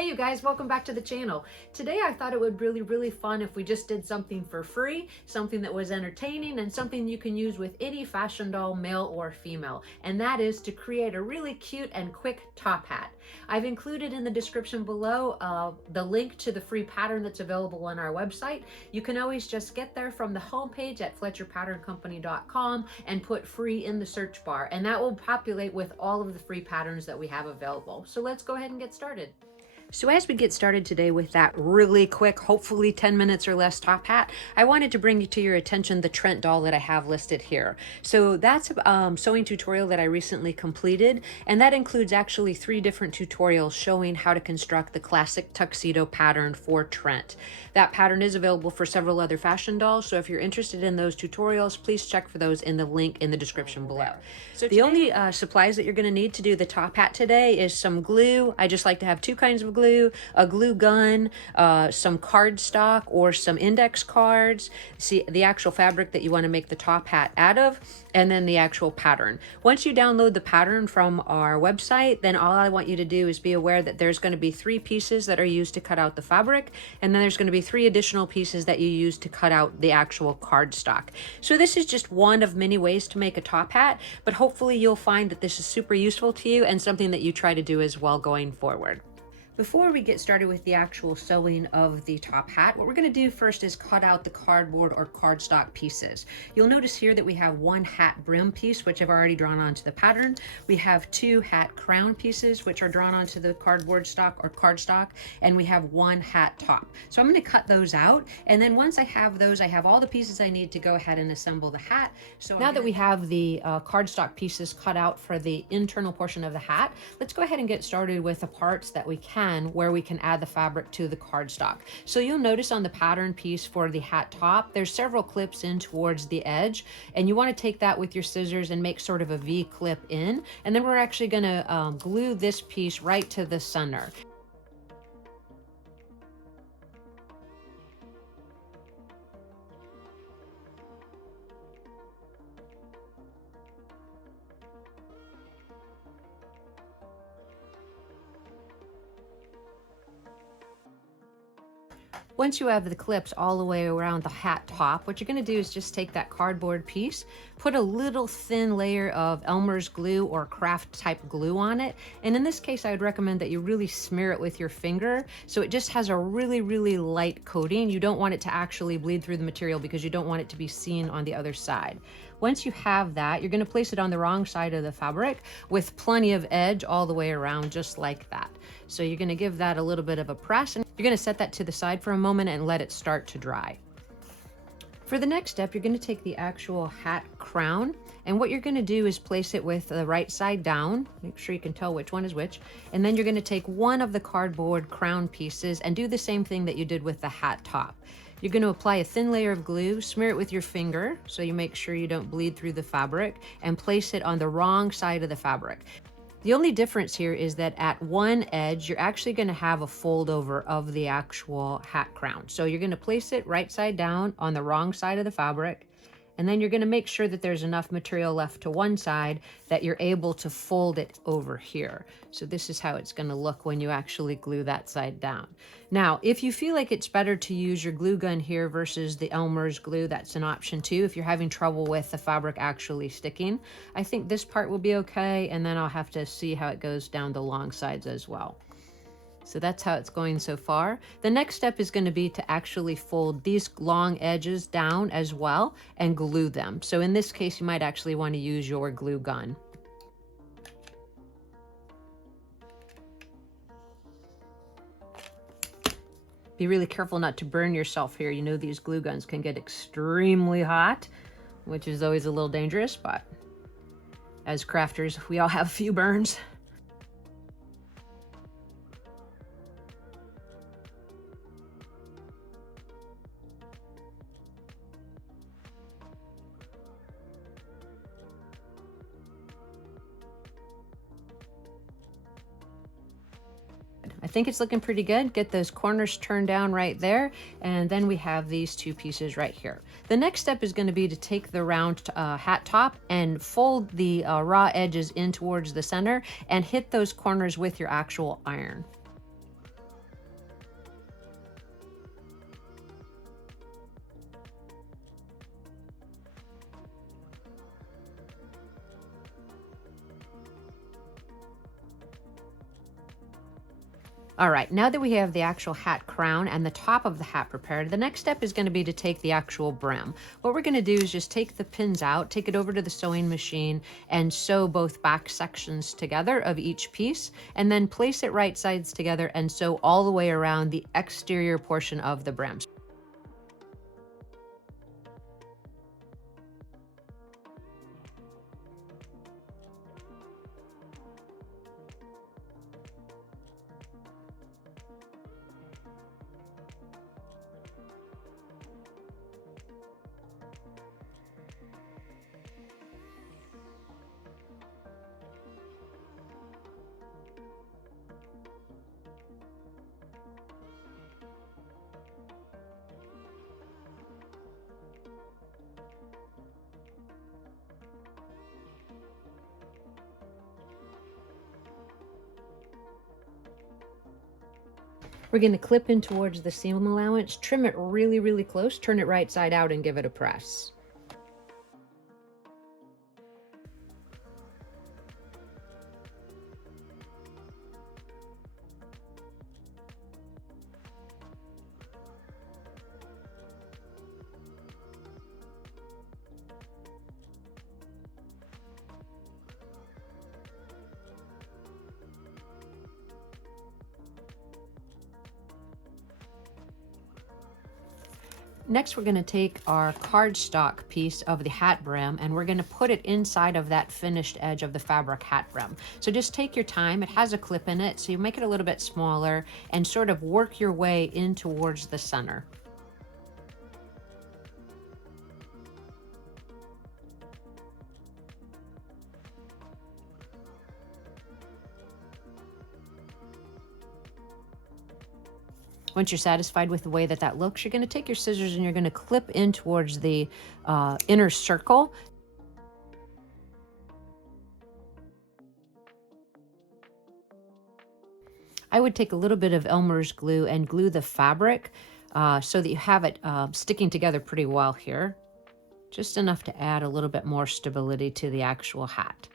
Hey you guys, welcome back to the channel. Today I thought it would be really fun if we just did something for free, something that was entertaining and something you can use with any fashion doll, male or female. And that is to create a really cute and quick top hat. I've included in the description below the link to the free pattern that's available on our website. You can always just get there from the homepage at FletcherPatternCompany.com and put free in the search bar, and that will populate with all of the free patterns that we have available. So let's go ahead and get started. So as we get started today with that really quick, hopefully 10 minutes or less top hat, I wanted to bring to your attention the Trent doll that I have listed here. So that's a sewing tutorial that I recently completed, and that includes actually 3 different tutorials showing how to construct the classic tuxedo pattern for Trent. That pattern is available for several other fashion dolls, so if you're interested in those tutorials, please check for those in the link in the description below. So the only supplies that you're going to need to do the top hat today is some glue. I just like to have 2 kinds of glue, a glue gun, some cardstock or some index cards, see the actual fabric that you want to make the top hat out of, and then the actual pattern. Once you download the pattern from our website, then all I want you to do is be aware that there's going to be 3 pieces that are used to cut out the fabric, and then there's going to be 3 additional pieces that you use to cut out the actual cardstock. So this is just one of many ways to make a top hat, but hopefully you'll find that this is super useful to you and something that you try to do as well going forward. Before we get started with the actual sewing of the top hat, what we're going to do first is cut out the cardboard or cardstock pieces. You'll notice here that we have 1 hat brim piece, which I've already drawn onto the pattern. We have 2 hat crown pieces, which are drawn onto the cardboard stock or cardstock, and we have 1 hat top. So I'm going to cut those out, and then once I have those, I have all the pieces I need to go ahead and assemble the hat. So now that we have the cardstock pieces cut out for the internal portion of the hat, let's go ahead and get started with the parts that we can where we can add the fabric to the cardstock. So you'll notice on the pattern piece for the hat top, there's several clips in towards the edge, and you want to take that with your scissors and make sort of a V clip in, and then we're actually going to glue this piece right to the center. Once you have the clips all the way around the hat top, what you're going to do is just take that cardboard piece, put a little thin layer of Elmer's glue or craft type glue on it. And in this case, I would recommend that you really smear it with your finger so it just has a really light coating. You don't want it to actually bleed through the material because you don't want it to be seen on the other side. Once you have that, you're going to place it on the wrong side of the fabric with plenty of edge all the way around, just like that. So you're going to give that a little bit of a press, and you're going to set that to the side for a moment and let it start to dry. For the next step, you're going to take the actual hat crown, and what you're going to do is place it with the right side down. Make sure you can tell which one is which. And then you're going to take one of the cardboard crown pieces and do the same thing that you did with the hat top. You're going to apply a thin layer of glue, smear it with your finger so you make sure you don't bleed through the fabric, and place it on the wrong side of the fabric. The only difference here is that at one edge, you're actually going to have a fold over of the actual hat crown. So you're going to place it right side down on the wrong side of the fabric, and then you're going to make sure that there's enough material left to one side that you're able to fold it over here. So this is how it's going to look when you actually glue that side down. Now, if you feel like it's better to use your glue gun here versus the Elmer's glue, that's an option too. If you're having trouble with the fabric actually sticking, I think this part will be okay, and then I'll have to see how it goes down the long sides as well. So that's how it's going so far. The next step is going to be to actually fold these long edges down as well and glue them. So in this case, you might actually want to use your glue gun. Be really careful not to burn yourself here. You know these glue guns can get extremely hot, which is always a little dangerous, but as crafters, we all have a few burns. I think it's looking pretty good. Get those corners turned down right there, and then we have these 2 pieces right here. The next step is going to be to take the round hat top and fold the raw edges in towards the center and hit those corners with your actual iron. All right, now that we have the actual hat crown and the top of the hat prepared, the next step is going to be to take the actual brim. What we're going to do is just take the pins out, take it over to the sewing machine, and sew both back sections together of each piece, and then place it right sides together and sew all the way around the exterior portion of the brim. We're going to clip in towards the seam allowance, trim it really, really close, turn it right side out, and give it a press. Next, we're going to take our cardstock piece of the hat brim and we're going to put it inside of that finished edge of the fabric hat brim. So just take your time. It has a clip in it, so you make it a little bit smaller and sort of work your way in towards the center. Once you're satisfied with the way that that looks, you're going to take your scissors and you're going to clip in towards the inner circle. I would take a little bit of Elmer's glue and glue the fabric so that you have it sticking together pretty well here. Just enough to add a little bit more stability to the actual hat.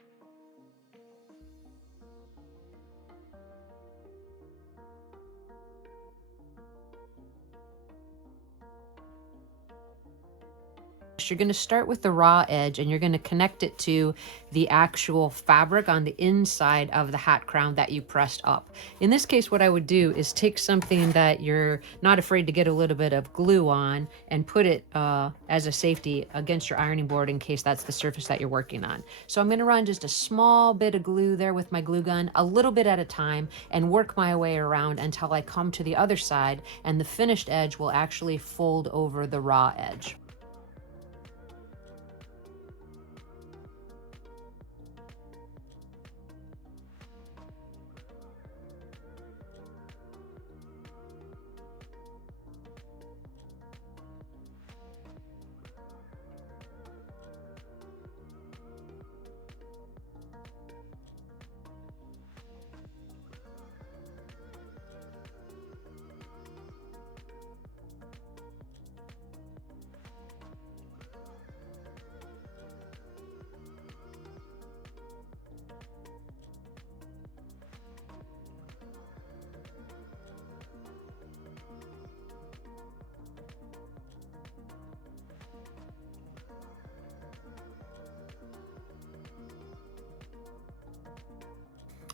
You're going to start with the raw edge and you're going to connect it to the actual fabric on the inside of the hat crown that you pressed up. In this case, what I would do is take something that you're not afraid to get a little bit of glue on and put it as a safety against your ironing board in case that's the surface that you're working on. So I'm going to run just a small bit of glue there with my glue gun, a little bit at a time, and work my way around until I come to the other side and the finished edge will actually fold over the raw edge.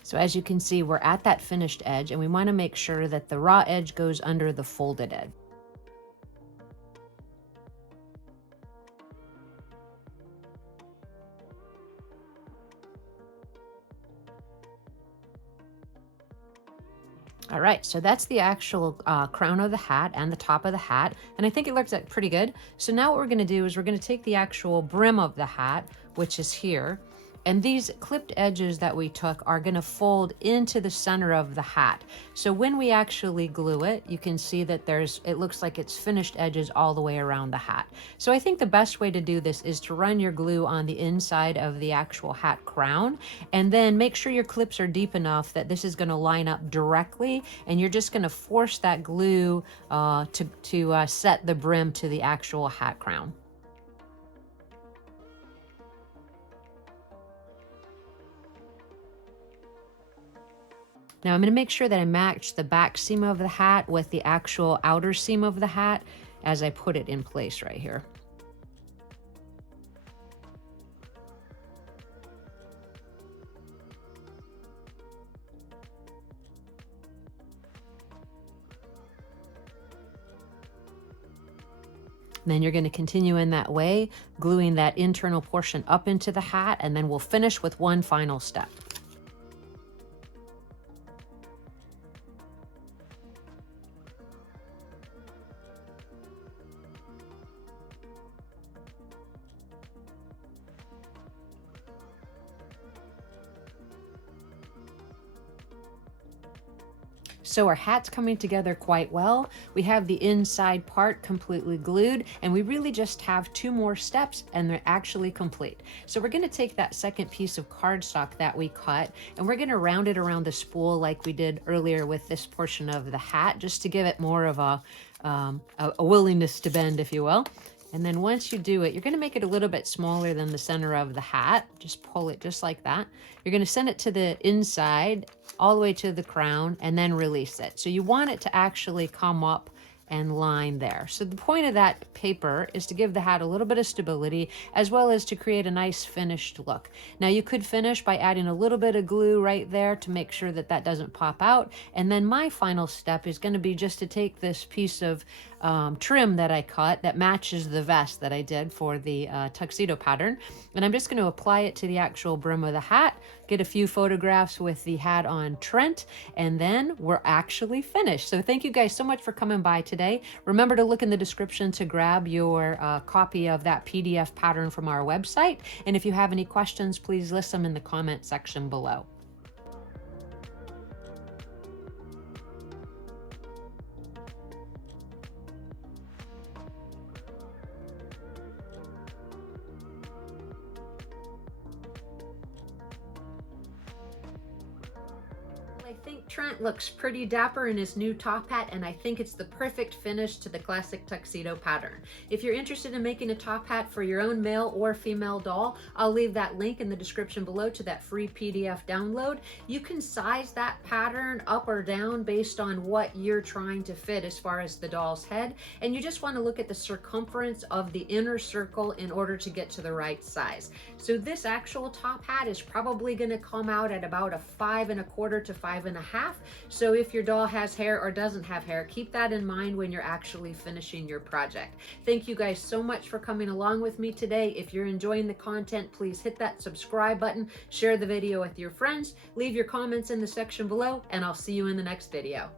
So as you can see, we're at that finished edge and we want to make sure that the raw edge goes under the folded edge. All right, so that's the actual crown of the hat and the top of the hat, and I think it looks pretty good. So now what we're gonna do is we're gonna take the actual brim of the hat, which is here, and these clipped edges that we took are gonna fold into the center of the hat. So when we actually glue it, you can see that it looks like it's finished edges all the way around the hat. So I think the best way to do this is to run your glue on the inside of the actual hat crown, and then make sure your clips are deep enough that this is gonna line up directly, and you're just gonna force that glue to set the brim to the actual hat crown. Now I'm going to make sure that I match the back seam of the hat with the actual outer seam of the hat as I put it in place right here. Then you're going to continue in that way, gluing that internal portion up into the hat, and then we'll finish with one final step. So our hat's coming together quite well. We have the inside part completely glued, and we really just have 2 more steps and they're actually complete. So we're going to take that second piece of cardstock that we cut and we're going to round it around the spool like we did earlier with this portion of the hat, just to give it more of a willingness to bend, if you will. And then once you do it, you're going to make it a little bit smaller than the center of the hat. Just pull it just like that. You're going to send it to the inside, all the way to the crown, and then release it. So you want it to actually come up and line there. So the point of that paper is to give the hat a little bit of stability, as well as to create a nice finished look. Now you could finish by adding a little bit of glue right there to make sure that that doesn't pop out. And then my final step is going to be just to take this piece of trim that I cut that matches the vest that I did for the tuxedo pattern. And I'm just going to apply it to the actual brim of the hat, get a few photographs with the hat on Trent, and then we're actually finished. So thank you guys so much for coming by today. Remember to look in the description to grab your copy of that PDF pattern from our website. And if you have any questions, please list them in the comment section below. I think Trent looks pretty dapper in his new top hat, and I think it's the perfect finish to the classic tuxedo pattern. If you're interested in making a top hat for your own male or female doll, I'll leave that link in the description below to that free PDF download. You can size that pattern up or down based on what you're trying to fit as far as the doll's head, and you just want to look at the circumference of the inner circle in order to get to the right size. So this actual top hat is probably going to come out at about a 5 1/4 to 5 1/2. So if your doll has hair or doesn't have hair, keep that in mind when you're actually finishing your project. Thank you guys so much for coming along with me today. If you're enjoying the content, please hit that subscribe button, share the video with your friends, leave your comments in the section below, and I'll see you in the next video.